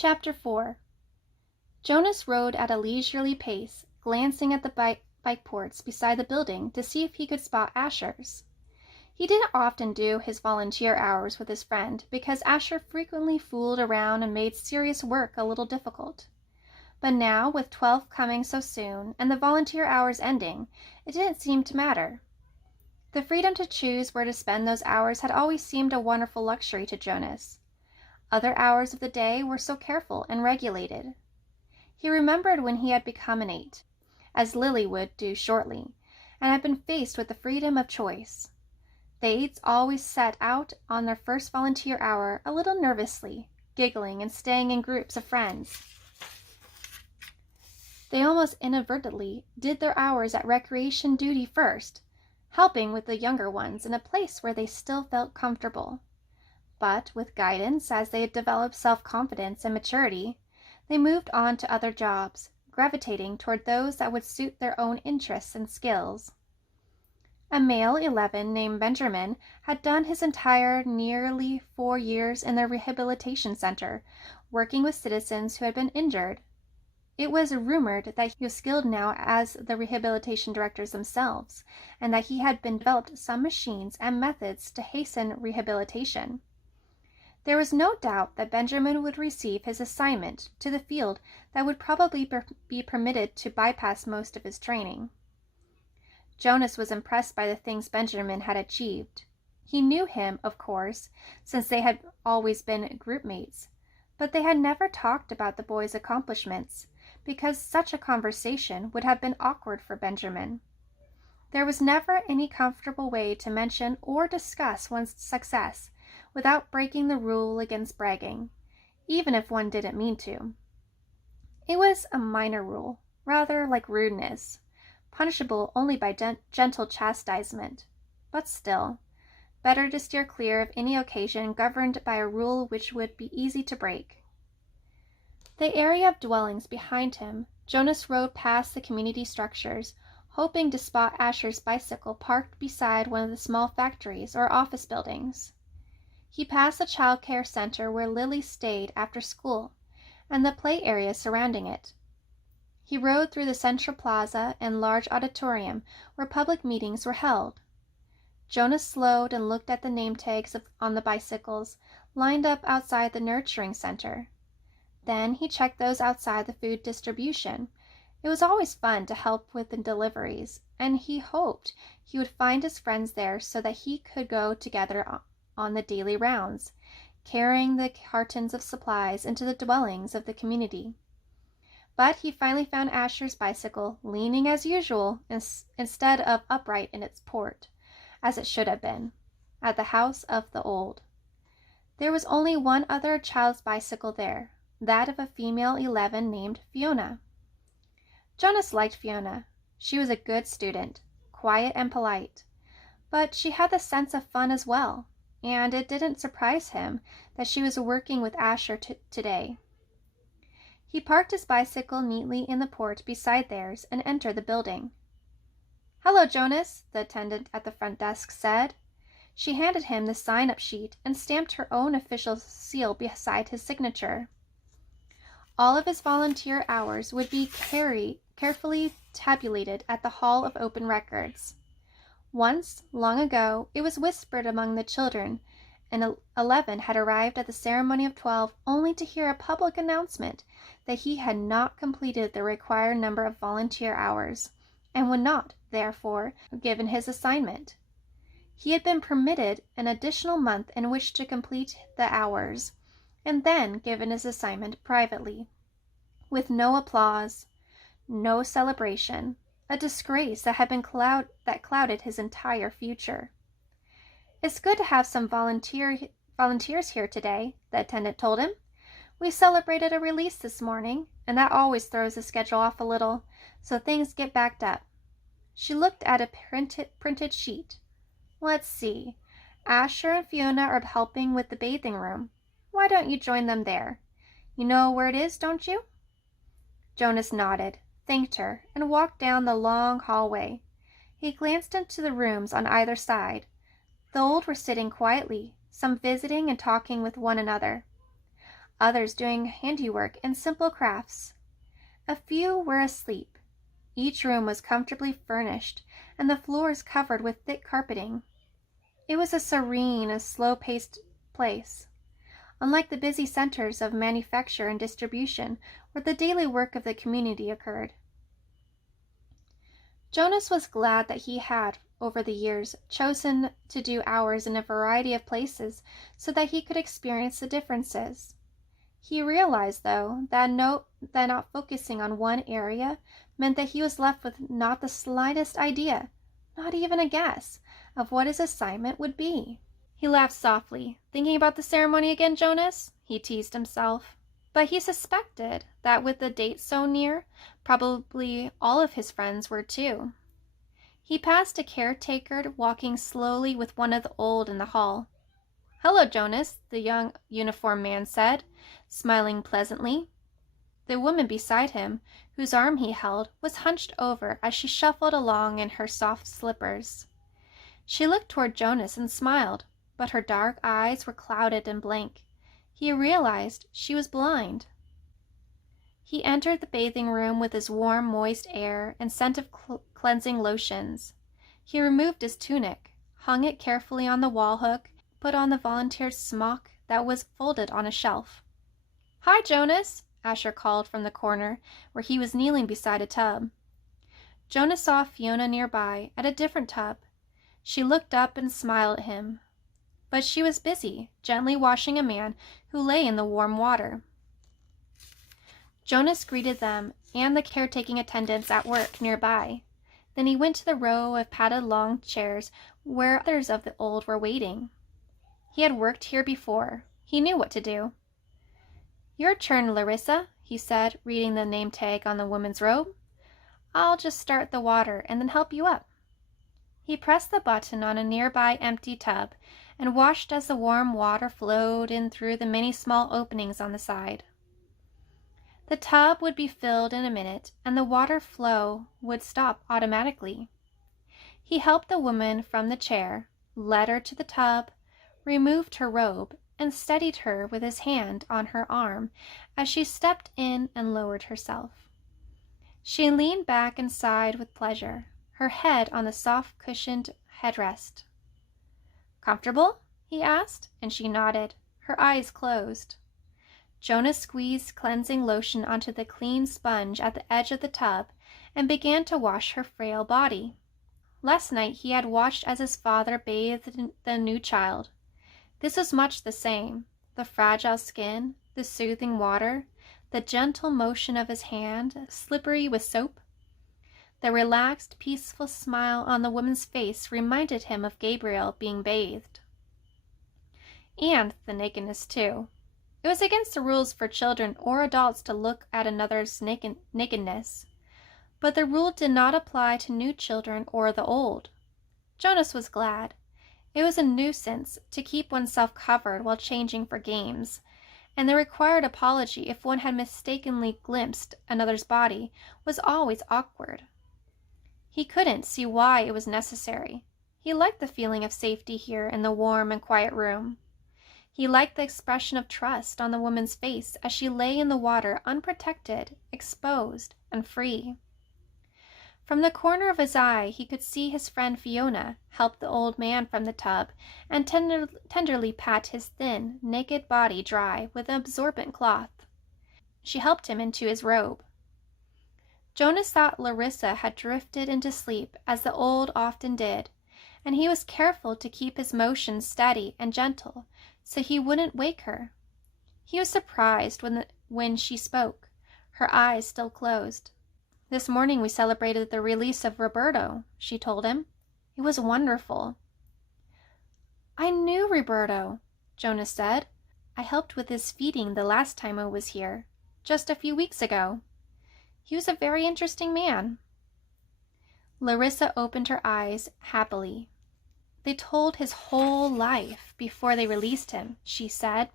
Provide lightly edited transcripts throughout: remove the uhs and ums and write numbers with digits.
Chapter 4. Jonas rode at a leisurely pace, glancing at the bike ports beside the building to see if he could spot Asher's. He didn't often do his volunteer hours with his friend because Asher frequently fooled around and made serious work a little difficult. But now, with 12 coming so soon and the volunteer hours ending, it didn't seem to matter. The freedom to choose where to spend those hours had always seemed a wonderful luxury to Jonas. Other hours of the day were so careful and regulated. He remembered when he had become an 8, as Lily would do shortly, and had been faced with the freedom of choice. The 8s always set out on their first volunteer hour a little nervously, giggling and staying in groups of friends. They almost inadvertently did their hours at recreation duty first, helping with the younger ones in a place where they still felt comfortable. But with guidance, as they had developed self-confidence and maturity, they moved on to other jobs, gravitating toward those that would suit their own interests and skills. A male 11 named Benjamin had done his entire nearly 4 years in the rehabilitation center, working with citizens who had been injured. It was rumored that he was skilled now as the rehabilitation directors themselves, and that he had been developed some machines and methods to hasten rehabilitation. There was no doubt that Benjamin would receive his assignment to the field that would probably be permitted to bypass most of his training. Jonas was impressed by the things Benjamin had achieved. He knew him, of course, since they had always been group mates, but they had never talked about the boy's accomplishments, because such a conversation would have been awkward for Benjamin. There was never any comfortable way to mention or discuss one's success without breaking the rule against bragging, even if one didn't mean to. It was a minor rule, rather like rudeness, punishable only by gentle chastisement, but still, better to steer clear of any occasion governed by a rule which would be easy to break. The area of dwellings behind him, Jonas rode past the community structures, hoping to spot Asher's bicycle parked beside one of the small factories or office buildings. He passed the child care center where Lily stayed after school, and the play area surrounding it. He rode through the central plaza and large auditorium where public meetings were held. Jonas slowed and looked at the name tags on the bicycles lined up outside the nurturing center. Then he checked those outside the food distribution. It was always fun to help with the deliveries, and he hoped he would find his friends there so that he could go together on the daily rounds, carrying the cartons of supplies into the dwellings of the community. But he finally found Asher's bicycle leaning as usual instead of upright in its port, as it should have been, at the house of the old. There was only one other child's bicycle there, that of a female 11 named Fiona. Jonas liked Fiona. She was a good student, quiet and polite, but she had the sense of fun as well, and it didn't surprise him that she was working with Asher today. He parked his bicycle neatly in the port beside theirs and entered the building. "Hello, Jonas," the attendant at the front desk said. She handed him the sign-up sheet and stamped her own official seal beside his signature. All of his volunteer hours would be carefully tabulated at the Hall of Open Records. Once, long ago, it was whispered among the children, and 11 had arrived at the ceremony of 12 only to hear a public announcement that he had not completed the required number of volunteer hours, and would not, therefore, be given his assignment. He had been permitted an additional month in which to complete the hours, and then given his assignment privately, with no applause, no celebration, a disgrace that had been clouded his entire future. "It's good to have some volunteers here today," the attendant told him. "We celebrated a release this morning, and that always throws the schedule off a little, so things get backed up." She looked at a printed sheet. "Let's see. Asher and Fiona are helping with the bathing room. Why don't you join them there? You know where it is, don't you?" Jonas nodded, thanked her, and walked down the long hallway. He glanced into the rooms on either side. The old were sitting quietly, some visiting and talking with one another. others doing handiwork and simple crafts. A few were asleep. Each room was comfortably furnished, and the floors covered with thick carpeting. It was a serene and slow-paced place, unlike the busy centers of manufacture and distribution where the daily work of the community occurred. Jonas was glad that he had, over the years, chosen to do hours in a variety of places so that he could experience the differences. He realized, though, that not focusing on one area meant that he was left with not the slightest idea, not even a guess, of what his assignment would be. He laughed softly. "Thinking about the ceremony again, Jonas?" he teased himself. But he suspected that with the date so near, probably all of his friends were too. He passed a caretaker walking slowly with one of the old in the hall. "Hello, Jonas," the young uniformed man said, smiling pleasantly. The woman beside him, whose arm he held, was hunched over as she shuffled along in her soft slippers. She looked toward Jonas and smiled, but her dark eyes were clouded and blank. He realized she was blind. He entered the bathing room with its warm, moist air and scent of cleansing lotions. He removed his tunic, hung it carefully on the wall hook, put on the volunteer's smock that was folded on a shelf. "Hi, Jonas," Asher called from the corner where he was kneeling beside a tub. Jonas saw Fiona nearby at a different tub. She looked up and smiled at him, but she was busy, gently washing a man who lay in the warm water. Jonas greeted them and the caretaking attendants at work nearby. Then he went to the row of padded long chairs where others of the old were waiting. He had worked here before. He knew what to do. "Your turn, Larissa," he said, reading the name tag on the woman's robe. "I'll just start the water and then help you up." He pressed the button on a nearby empty tub and watched as the warm water flowed in through the many small openings on the side. The tub would be filled in a minute, and the water flow would stop automatically. He helped the woman from the chair, led her to the tub, removed her robe, and steadied her with his hand on her arm as she stepped in and lowered herself. She leaned back and sighed with pleasure, her head on the soft cushioned headrest. "Comfortable?" he asked, and she nodded, her eyes closed. Jonas squeezed cleansing lotion onto the clean sponge at the edge of the tub and began to wash her frail body. Last night he had watched as his father bathed the new child. This was much the same. The fragile skin, the soothing water, the gentle motion of his hand, slippery with soap. The relaxed, peaceful smile on the woman's face reminded him of Gabriel being bathed. And the nakedness, too. It was against the rules for children or adults to look at another's nakedness, but the rule did not apply to new children or the old. Jonas was glad. It was a nuisance to keep oneself covered while changing for games, and the required apology if one had mistakenly glimpsed another's body was always awkward. He couldn't see why it was necessary. He liked the feeling of safety here in the warm and quiet room. He liked the expression of trust on the woman's face as she lay in the water unprotected, exposed, and free. From the corner of his eye he could see his friend Fiona help the old man from the tub and tenderly pat his thin, naked body dry with an absorbent cloth. She helped him into his robe. Jonas thought Larissa had drifted into sleep, as the old often did, and he was careful to keep his motions steady and gentle so he wouldn't wake her. He was surprised when she spoke, her eyes still closed. "This morning we celebrated the release of Roberto," she told him. "It was wonderful." "I knew Roberto," Jonas said. "I helped with his feeding the last time I was here, just a few weeks ago. He was a very interesting man." Larissa opened her eyes happily. "They told his whole life before they released him," she said.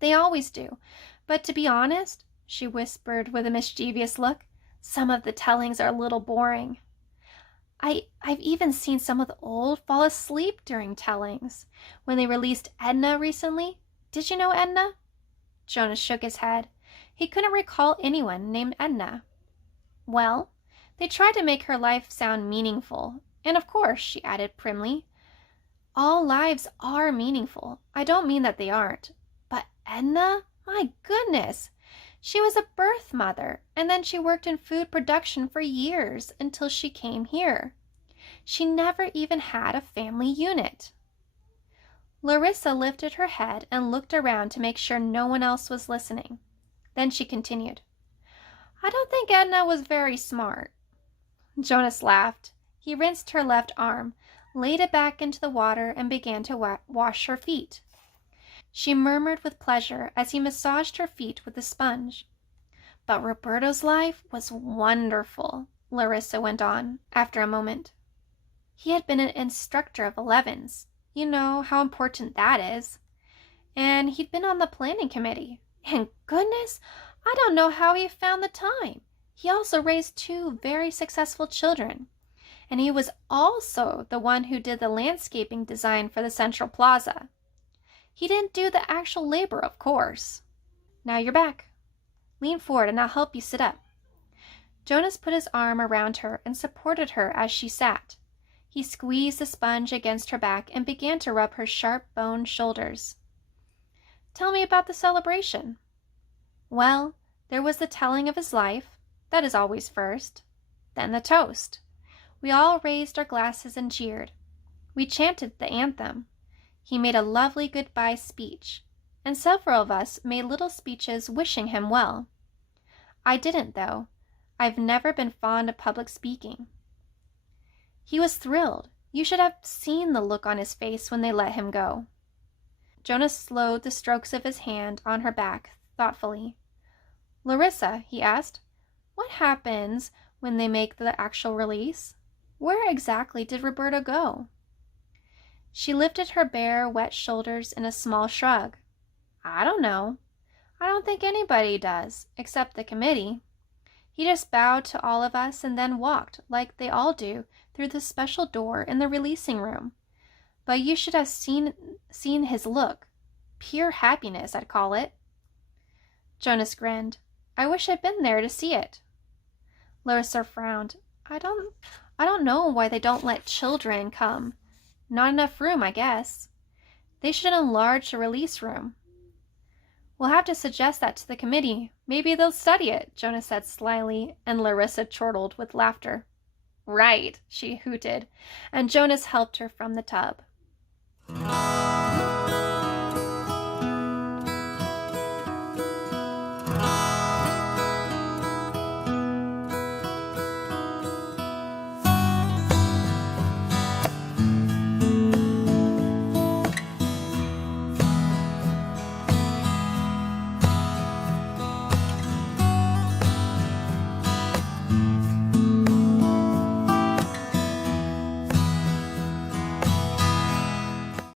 "They always do, but to be honest," she whispered with a mischievous look, "some of the tellings are a little boring. I've even seen some of the old fall asleep during tellings. When they released Edna recently, did you know Edna?" Jonas shook his head. He couldn't recall anyone named Edna. Well, they tried to make her life sound meaningful. And of course, she added primly, all lives are meaningful. I don't mean that they aren't. But Edna? My goodness! She was a birth mother, and then she worked in food production for years until she came here. She never even had a family unit. Larissa lifted her head and looked around to make sure no one else was listening. Then she continued, I don't think Edna was very smart. Jonas laughed. He rinsed her left arm, laid it back into the water, and began to wash her feet. She murmured with pleasure as he massaged her feet with the sponge. But Roberto's life was wonderful, Larissa went on after a moment. He had been an instructor of 11s. You know how important that is. And he'd been on the planning committee. And goodness, I don't know how he found the time. He also raised 2 very successful children. And he was also the one who did the landscaping design for the Central Plaza. He didn't do the actual labor, of course. Now you're back. Lean forward and I'll help you sit up. Jonas put his arm around her and supported her as she sat. He squeezed the sponge against her back and began to rub her sharp-boned shoulders. Tell me about the celebration. Well, there was the telling of his life. That is always first. Then the toast. We all raised our glasses and cheered. We chanted the anthem. He made a lovely goodbye speech, and several of us made little speeches wishing him well. I didn't, though. I've never been fond of public speaking. He was thrilled. You should have seen the look on his face when they let him go. Jonas slowed the strokes of his hand on her back thoughtfully. Larissa, he asked, what happens when they make the actual release? Where exactly did Roberto go? She lifted her bare, wet shoulders in a small shrug. I don't know. I don't think anybody does, except the committee. He just bowed to all of us and then walked, like they all do, through the special door in the releasing room. But you should have seen his look. Pure happiness, I'd call it. Jonas grinned. I wish I'd been there to see it. Larissa frowned. I don't know why they don't let children come. Not enough room, I guess. They should enlarge the release room. We'll have to suggest that to the committee. Maybe they'll study it, Jonas said slyly, and Larissa chortled with laughter. Right, she hooted, and Jonas helped her from the tub.